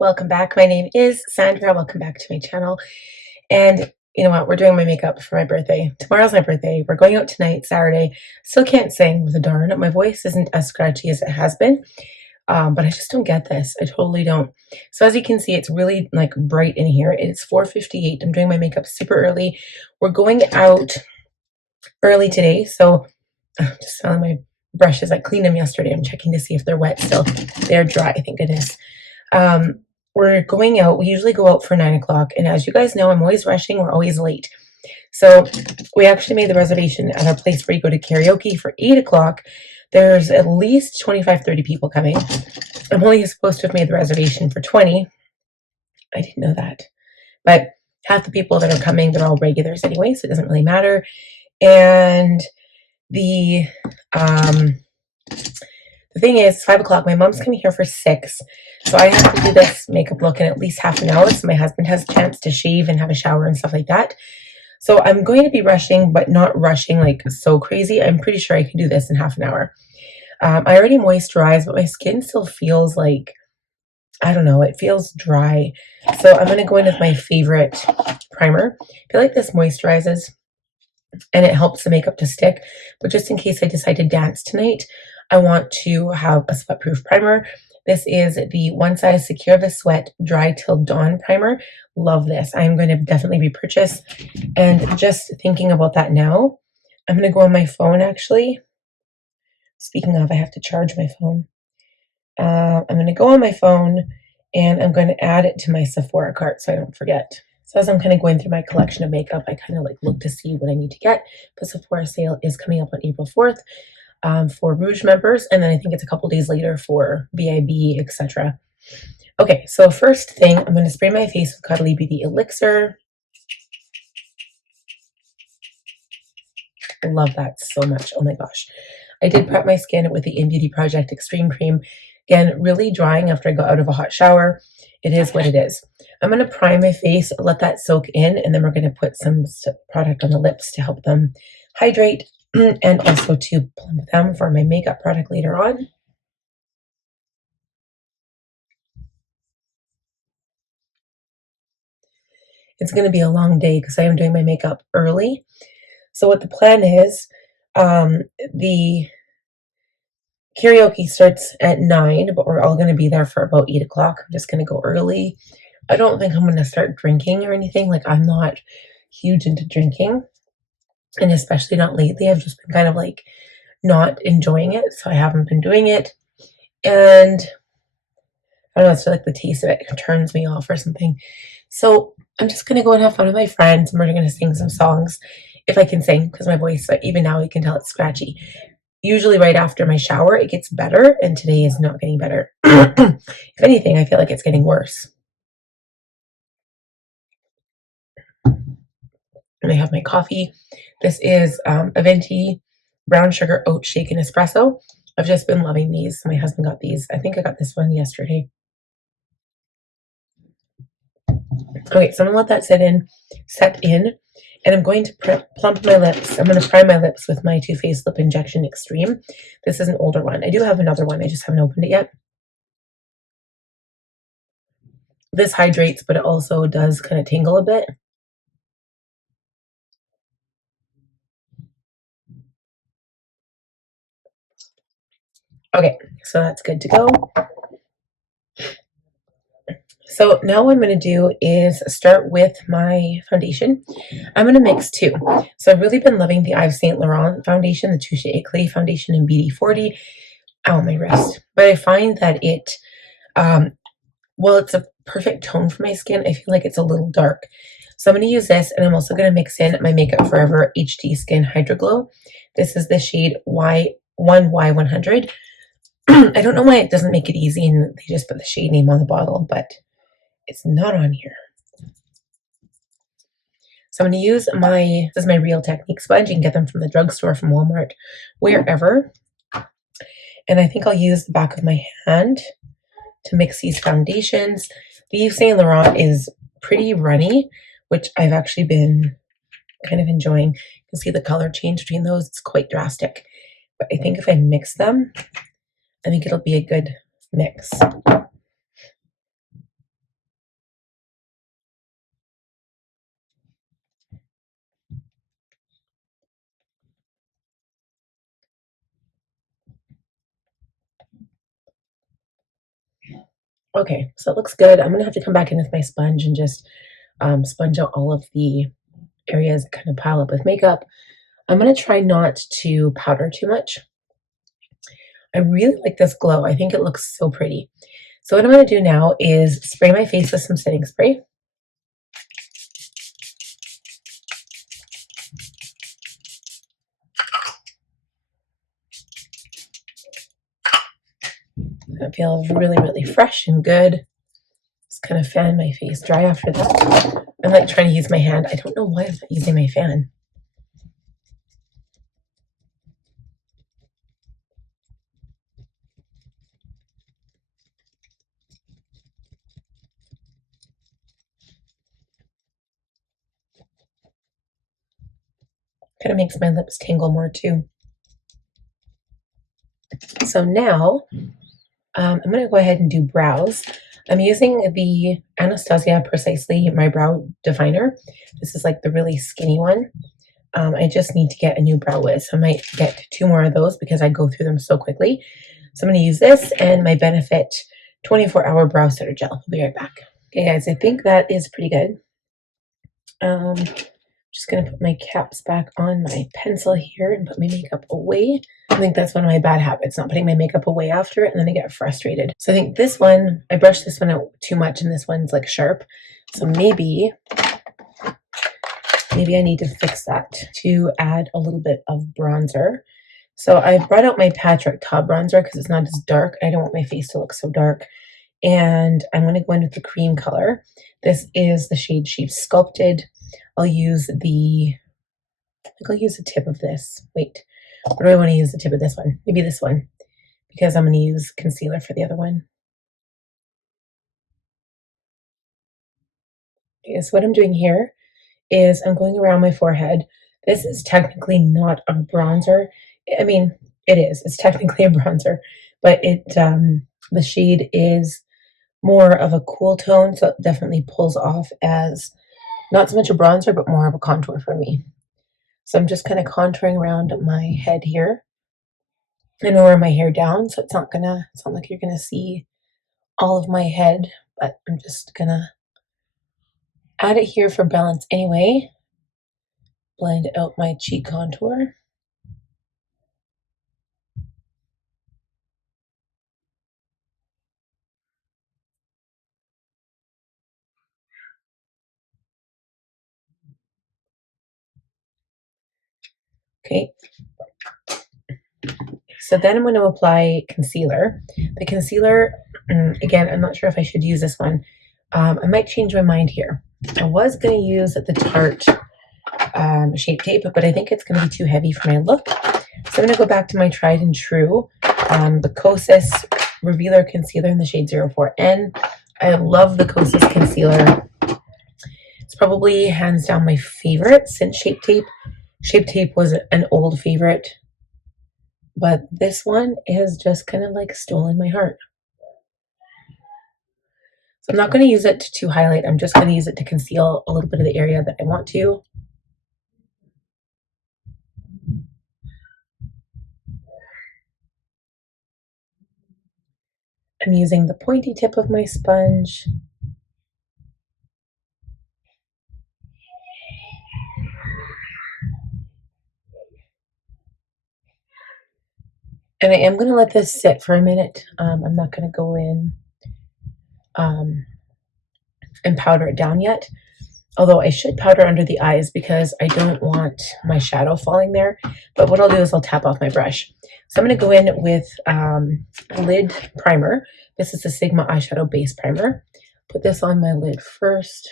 welcome back. My name is Sandra. Welcome back to my channel. And you know what? We're doing my makeup for my birthday. Tomorrow's my birthday. We're going out tonight, Saturday. Still can't sing with a darn. My voice isn't as scratchy as it has been, but I just don't get this. I totally don't. So as you can see, it's really like bright in here. It's 4:58. I'm doing my makeup super early. We're going out early today, so just selling my brushes. I cleaned them yesterday. I'm checking to see if they're wet still. They're dry, thank goodness. We're going out. We usually go out for 9 o'clock, and as you guys know, I'm always rushing. We're always late. So we actually made the reservation at our place where you go to karaoke for 8 o'clock. There's at least 25-30 people coming. I'm only supposed to have made the reservation for 20. I didn't know that, but half the people that are coming, they're all regulars anyway, so it doesn't really matter. And the thing is, 5 o'clock, my mom's coming here for 6, so I have to do this makeup look in at least half an hour, so my husband has a chance to shave and have a shower and stuff like that. So I'm going to be rushing, but not rushing like so crazy. I'm pretty sure I can do this in half an hour. I already moisturized, but my skin still feels like, I don't know, it feels dry. So I'm going to go in with my favorite primer. I feel like this moisturizes and it helps the makeup to stick, but just in case I decide to dance tonight, I want to have a sweat-proof primer. This is the One Size Secure the Sweat Dry Till Dawn primer. Love this. I'm going to definitely repurchase. And just thinking about that now, I'm going to go on my phone actually. Speaking of, I have to charge my phone. I'm going to go on my phone and I'm going to add it to my Sephora cart so I don't forget. So as I'm kind of going through my collection of makeup, I kind of like look to see what I need to get. The Sephora sale is coming up on April 4th. For Rouge members, and then I think it's a couple days later for BIB, etc. Okay, so first thing, I'm going to spray my face with Caudalie Beauty Elixir. I love that so much. Oh my gosh. I did prep my skin with the Innbeauty Project Extreme Cream. Again, really drying after I got out of a hot shower. It is what it is. I'm going to prime my face, let that soak in, and then we're going to put some product on the lips to help them hydrate and also to plump them for my makeup product later on. It's going to be a long day because I am doing my makeup early. So what the plan is, the karaoke starts at 9, but we're all going to be there for about 8 o'clock. I'm just going to go early. I don't think I'm going to start drinking or anything. Like, I'm not huge into drinking. And especially not lately. I've just been kind of like not enjoying it. So I haven't been doing it. And I don't know, it's like the taste of it turns me off or something. So I'm just going to go and have fun with my friends. And we're going to sing some songs if I can sing, because my voice, even now, you can tell it's scratchy. Usually right after my shower, it gets better. And today is not getting better. If anything, I feel like it's getting worse. And I have my coffee. This is a venti brown sugar oat shaken espresso. I've just been loving these. My husband got these. I think I got this one yesterday. Okay, so I'm going to let that set in, and I'm going to plump my lips. I'm going to prime my lips with my Too Faced Lip Injection Extreme. This is an older one. I do have another one. I just haven't opened it yet. This hydrates, but it also does kind of tingle a bit. Okay, so that's good to go. So now what I'm going to do is start with my foundation. I'm going to mix two. So I've really been loving the Yves Saint Laurent foundation, the Touche Eclait foundation in BD40. Ow, my wrist. But I find that it, well, it's a perfect tone for my skin. I feel like it's a little dark. So I'm going to use this, and I'm also going to mix in my Makeup Forever HD Skin Hydraglow. This is the shade Y1Y100. I don't know why it doesn't make it easy and they just put the shade name on the bottle, but it's not on here. So I'm going to use this is my Real Technique sponge. You can get them from the drugstore, from Walmart, wherever. And I think I'll use the back of my hand to mix these foundations. The Yves Saint Laurent is pretty runny, which I've actually been kind of enjoying. You can see the color change between those. It's quite drastic. But I think if I mix them, I think it'll be a good mix. Okay, so it looks good. I'm gonna have to come back in with my sponge and just sponge out all of the areas that kind of pile up with makeup. I'm gonna try not to powder too much. I really like this glow. I think it looks so pretty. So what I'm gonna do now is spray my face with some setting spray. It feels really, really fresh and good. Just kind of fan my face dry after that. I'm like trying to use my hand. I don't know why I'm not using my fan. Kind of makes my lips tingle more too. So now I'm going to go ahead and do brows. I'm using the Anastasia Precisely My Brow Definer. This is like the really skinny one. I just need to get a new brow wiz. So I might get 2 more of those because I go through them so quickly. So I'm going to use this and my Benefit 24-hour brow setter gel. I'll be right back. Okay guys, I think that is pretty good. Just going to put my caps back on my pencil here and put my makeup away. I think that's one of my bad habits, not putting my makeup away after it, and then I get frustrated. So I think this one, I brushed this one out too much and this one's like sharp. So maybe I need to fix that to add a little bit of bronzer. So I brought out my Patrick Top bronzer because it's not as dark. I don't want my face to look so dark. And I'm going to go in with the cream color. This is the shade Sculpted. I'll use the tip of this. Wait, what do I want to use the tip of this one? Maybe this one, because I'm going to use concealer for the other one. Okay, so what I'm doing here is I'm going around my forehead. This is technically not a bronzer. I mean, it is. It's technically a bronzer, but the shade is more of a cool tone, so it definitely pulls off as not so much a bronzer, but more of a contour for me. So I'm just kind of contouring around my head here and lower my hair down, so it's not like you're gonna see all of my head, but I'm just gonna add it here for balance anyway. Blend out my cheek contour. Okay. So then I'm going to apply concealer. The concealer, again, I'm not sure if I should use this one. I might change my mind here. I was going to use the Tarte Shape Tape, but I think it's going to be too heavy for my look. So I'm going to go back to my tried and true, the Kosas Revealer Concealer in the shade 04N. I love the Kosas concealer. It's probably hands down my favorite since Shape Tape. Shape Tape was an old favorite, but this one has just kind of like stolen my heart. So I'm not going to use it to highlight. I'm just going to use it to conceal a little bit of the area that I want to. I'm using the pointy tip of my sponge. And I am going to let this sit for a minute. I'm not going to go in and powder it down yet. Although I should powder under the eyes because I don't want my shadow falling there. But what I'll do is I'll tap off my brush. So I'm going to go in with lid primer. This is the Sigma eyeshadow base primer. Put this on my lid first.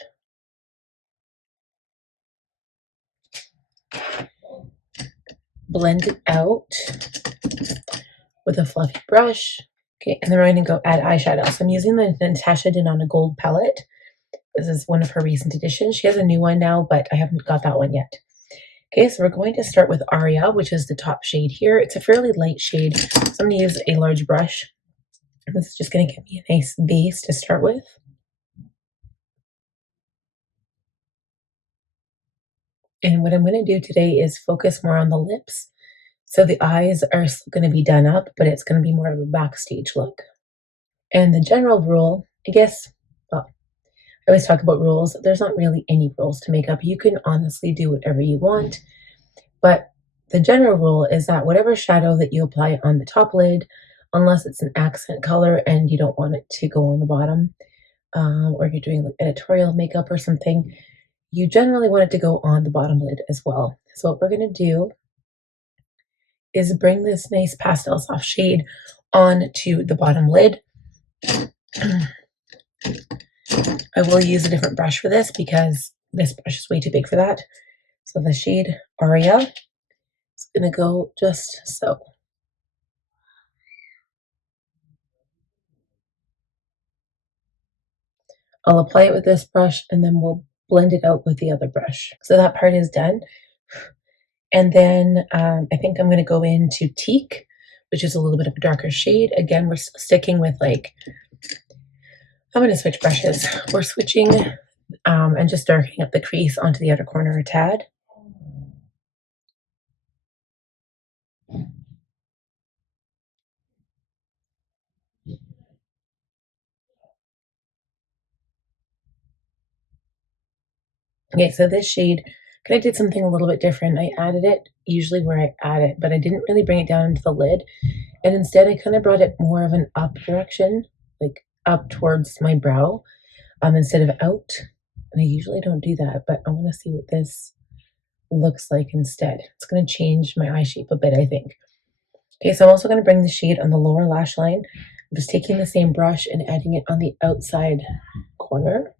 Blend it out with a fluffy brush. Okay, and then we're going to go add eyeshadow. So I'm using the Natasha Denona Gold palette. This is one of her recent additions. She has a new one now, but I haven't got that one yet. Okay, so we're going to start with Aria, which is the top shade here. It's a fairly light shade, so I'm going to use a large brush. This is just going to give me a nice base to start with. And what I'm going to do today is focus more on the lips. So the eyes are still going to be done up, but it's going to be more of a backstage look. And the general rule I guess, well, I always talk about rules. There's not really any rules to makeup. You can honestly do whatever you want, but the general rule is that whatever shadow that you apply on the top lid, unless it's an accent color and you don't want it to go on the bottom, or you're doing like editorial makeup or something, you generally want it to go on the bottom lid as well. So what we're going to do is bring this nice pastel soft shade onto the bottom lid. I will use a different brush for this because this brush is way too big for that. So the shade Aria is going to go just so. I'll apply it with this brush and then we'll blend it out with the other brush. So that part is done. And then I think I'm going to go into Teak, which is a little bit of a darker shade. Again, we're sticking with like, I'm going to switch brushes. We're switching and just darkening up the crease onto the outer corner a tad. Okay, so this shade, I did something a little bit different. I added it usually where I add it, but I didn't really bring it down into the lid. And instead I kind of brought it more of an up direction, like up towards my brow, instead of out. And I usually don't do that, but I want to see what this looks like instead. It's going to change my eye shape a bit, I think. Okay, so I'm also going to bring the shade on the lower lash line. I'm just taking the same brush and adding it on the outside corner.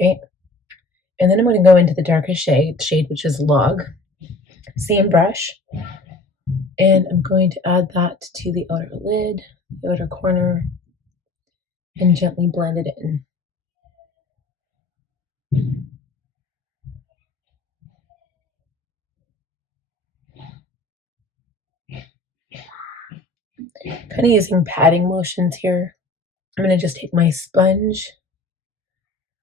Okay, and then I'm going to go into the darkest shade, which is Log. Same brush. And I'm going to add that to the outer lid, the outer corner, and gently blend it in. Kind of using patting motions here. I'm going to just take my sponge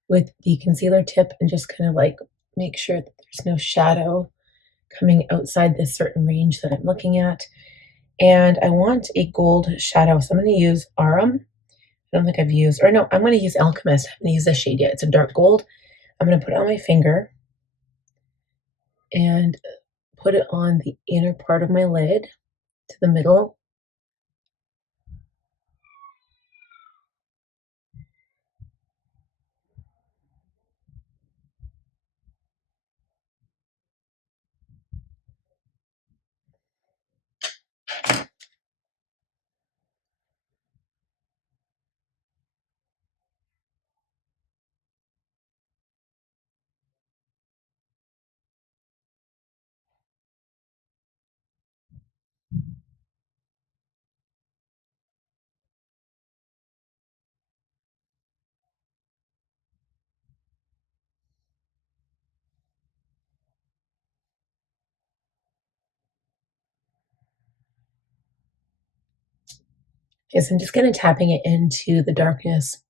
with the concealer tip and just kind of like make sure that there's no shadow coming outside this certain range that I'm looking at. And I want a gold shadow, so I'm going to use Arum. I don't think I've used, or no, I'm going to use Alchemist. I haven't used this shade yet. It's a dark gold. I'm going to put it on my finger and put it on the inner part of my lid to the middle. Okay, so I'm just kind of tapping it into the darkness,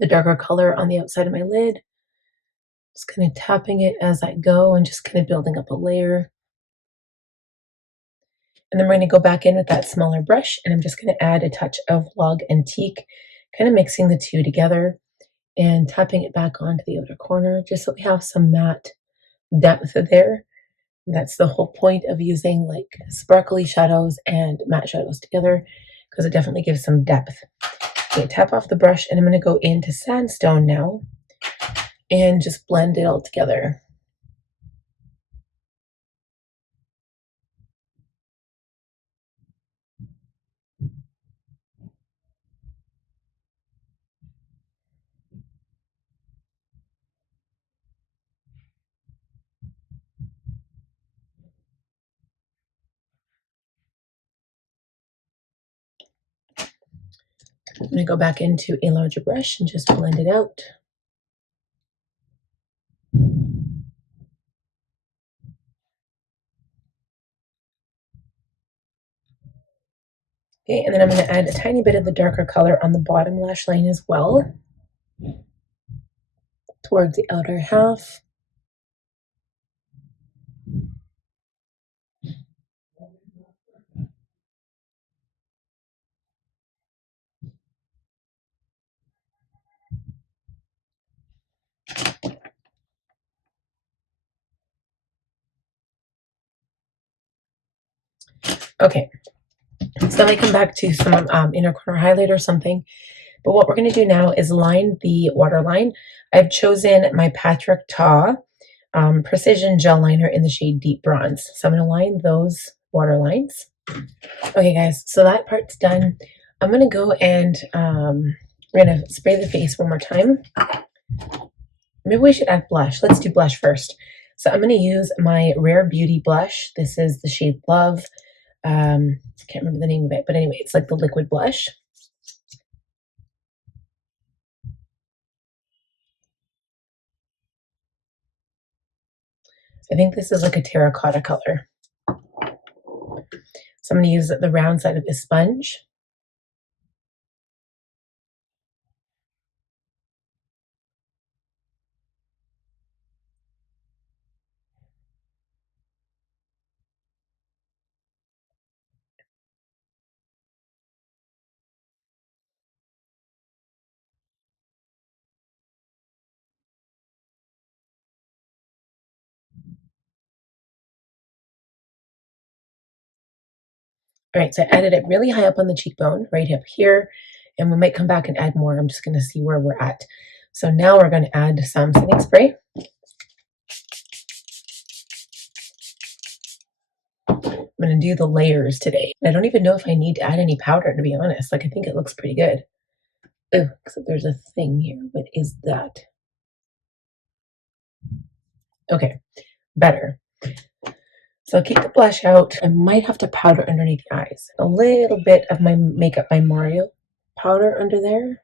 the darker color on the outside of my lid. Just kind of tapping it as I go and just kind of building up a layer. And then we're going to go back in with that smaller brush and I'm just going to add a touch of Log and Teak, kind of mixing the two together and tapping it back onto the outer corner just so we have some matte depth there. And that's the whole point of using like sparkly shadows and matte shadows together because it definitely gives some depth. Okay, tap off the brush and I'm going to go into Sandstone now and just blend it all together. I'm going to go back into a larger brush and just blend it out. Okay, and then I'm going to add a tiny bit of the darker color on the bottom lash line as well. towards the outer half. Okay, so then I come back to some inner corner highlight or something. But what we're going to do now is line the waterline. I've chosen my Patrick Ta Precision Gel Liner in the shade Deep Bronze. So I'm going to line those water lines. Okay, guys, so that part's done. I'm going to go and we're going to spray the face one more time. Maybe we should add blush. Let's do blush first. So I'm going to use my Rare Beauty blush. This is the shade Love. I can't remember the name of it, but anyway, it's like the liquid blush. I think this is like a terracotta color. So I'm going to use the round side of this sponge. All right, so I added it really high up on the cheekbone, right up here, and we might come back and add more. I'm just going to see where we're at. So now we're going to add some setting spray. I'm going to do the layers today. I don't even know if I need to add any powder, to be honest. Like, I think it looks pretty good. Oh, except there's a thing here. What is that? Okay, better. So I'll keep the blush out. I might have to powder underneath the eyes. A little bit of my Makeup by Mario powder under there.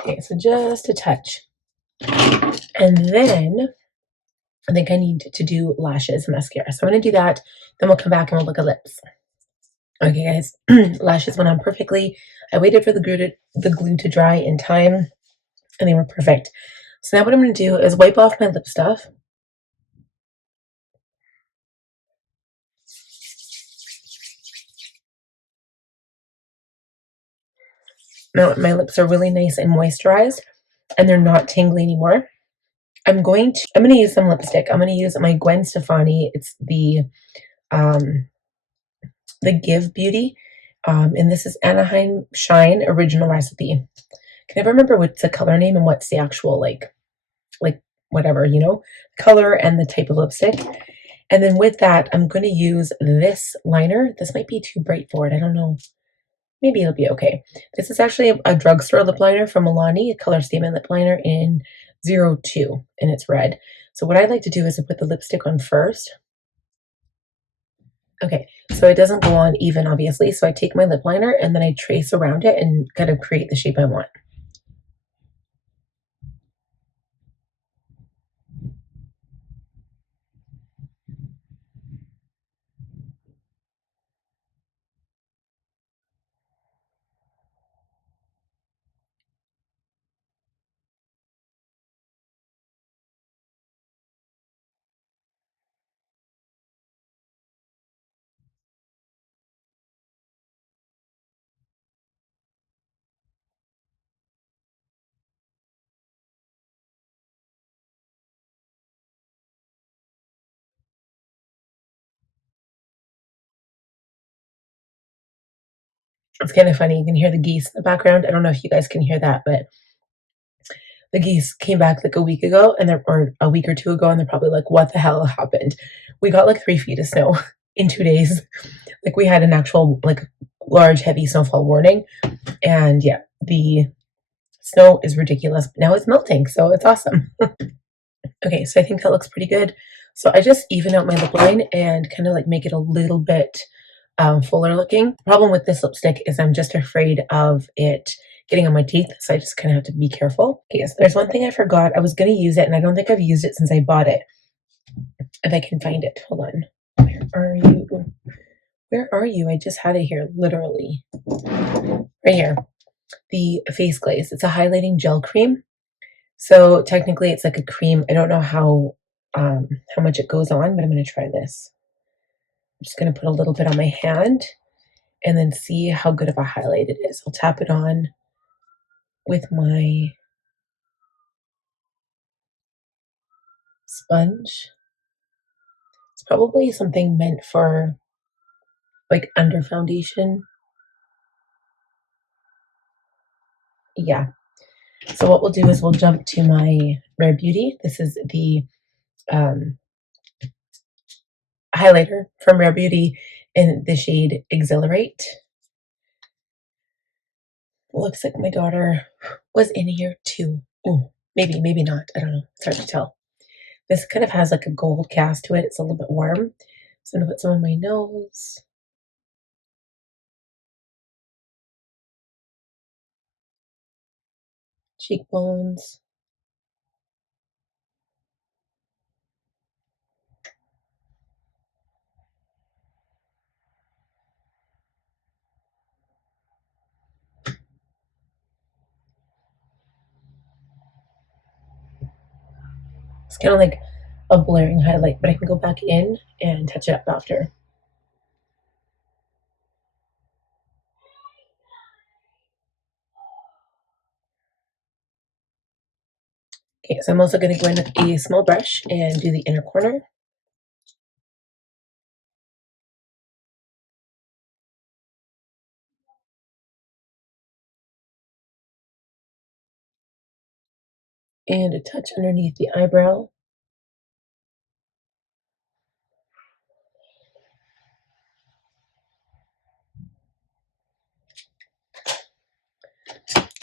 Okay, so just a touch. And then I think I need to do lashes and mascara. So I'm going to do that. Then we'll come back and we'll look at lips. Okay, guys, lashes went on perfectly. I waited for the glue to dry in time, and they were perfect. So now what I'm going to do is wipe off my lip stuff. Now my lips are really nice and moisturized, and they're not tingly anymore. I'm going to use some lipstick. I'm going to use my Gwen Stefani. It's the Give Beauty, and this is Anaheim Shine Original Recipe. Can I never remember what's the color name and what's the actual like whatever, you know, color and the type of lipstick. And then with that, I'm going to use this liner. This might be too bright for it. I don't know. Maybe it'll be okay. This is actually a drugstore lip liner from Milani, a color statement lip liner in 02, and it's red. So what I like to do is I put the lipstick on first. Okay, so it doesn't go on even, obviously. So I take my lip liner and then I trace around it and kind of create the shape I want. It's kind of funny. You can hear the geese in the background. I don't know if you guys can hear that, but the geese came back like a week ago or a week or two ago, and they're probably like, what the hell happened? We got like 3 feet of snow in 2 days. Like we had an actual like large, heavy snowfall warning. And yeah, the snow is ridiculous. Now it's melting, so it's awesome. Okay, so I think that looks pretty good. So I just even out my lip line and kind of like make it a little bit fuller looking. The problem with this lipstick is I'm just afraid of it getting on my teeth, so I just kind of have to be careful. Okay, so there's one thing I forgot. I was going to use it, and I don't think I've used it since I bought it. If I can find it. Hold on. Where are you? Where are you? I just had it here, literally. Right here. The face glaze. It's a highlighting gel cream. So technically it's like a cream. I don't know how much it goes on, but I'm going to try this. I'm just going to put a little bit on my hand and then see how good of a highlight it is. I'll tap it on with my sponge. It's probably something meant for like under foundation. Yeah. So what we'll do is we'll jump to my Rare Beauty. This is the highlighter from Rare Beauty in the shade Exhilarate. Looks like my daughter was in here too. Ooh, maybe not. I don't know. It's hard to tell. This kind of has like a gold cast to it. It's a little bit warm. So I'm going to put some on my nose. Cheekbones. It's kind of like a blaring highlight, but I can go back in and touch it up after. Okay, so I'm also going to go in with a small brush and do the inner corner. And a touch underneath the eyebrow.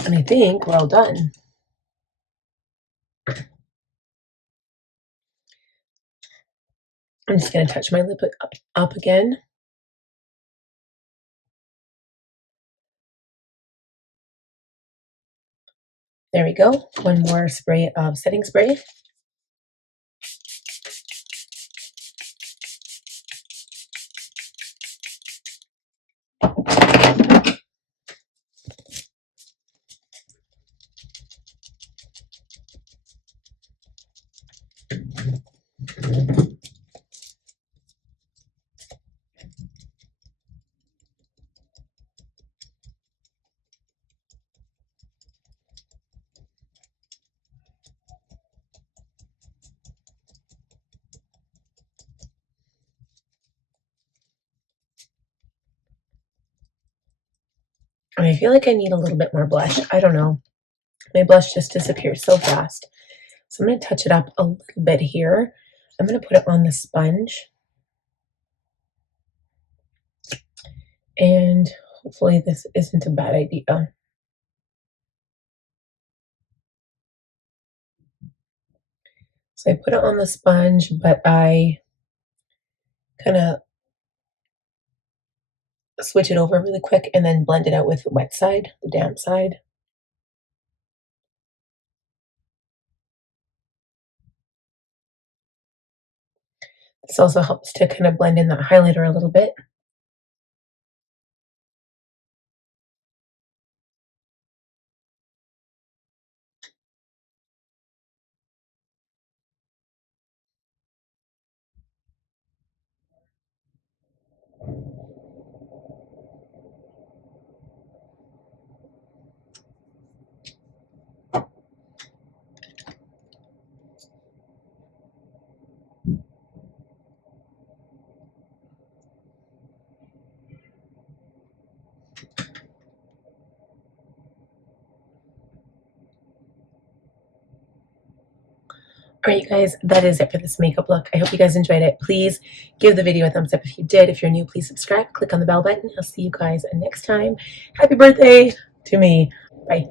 And I think we're all done. I'm just going to touch my lip up again. There we go. One more spray of setting spray. I feel like I need a little bit more blush. I don't know. My blush just disappears so fast. So I'm going to touch it up a little bit here. I'm going to put it on the sponge. And hopefully this isn't a bad idea. So I put it on the sponge, but I kind of switch it over really quick and then blend it out with the wet side, the damp side. This also helps to kind of blend in that highlighter a little bit. All right, you guys, that is it for this makeup look. I hope you guys enjoyed it. Please give the video a thumbs up if you did. If you're new, please subscribe. Click on the bell button. I'll see you guys next time. Happy birthday to me. Bye.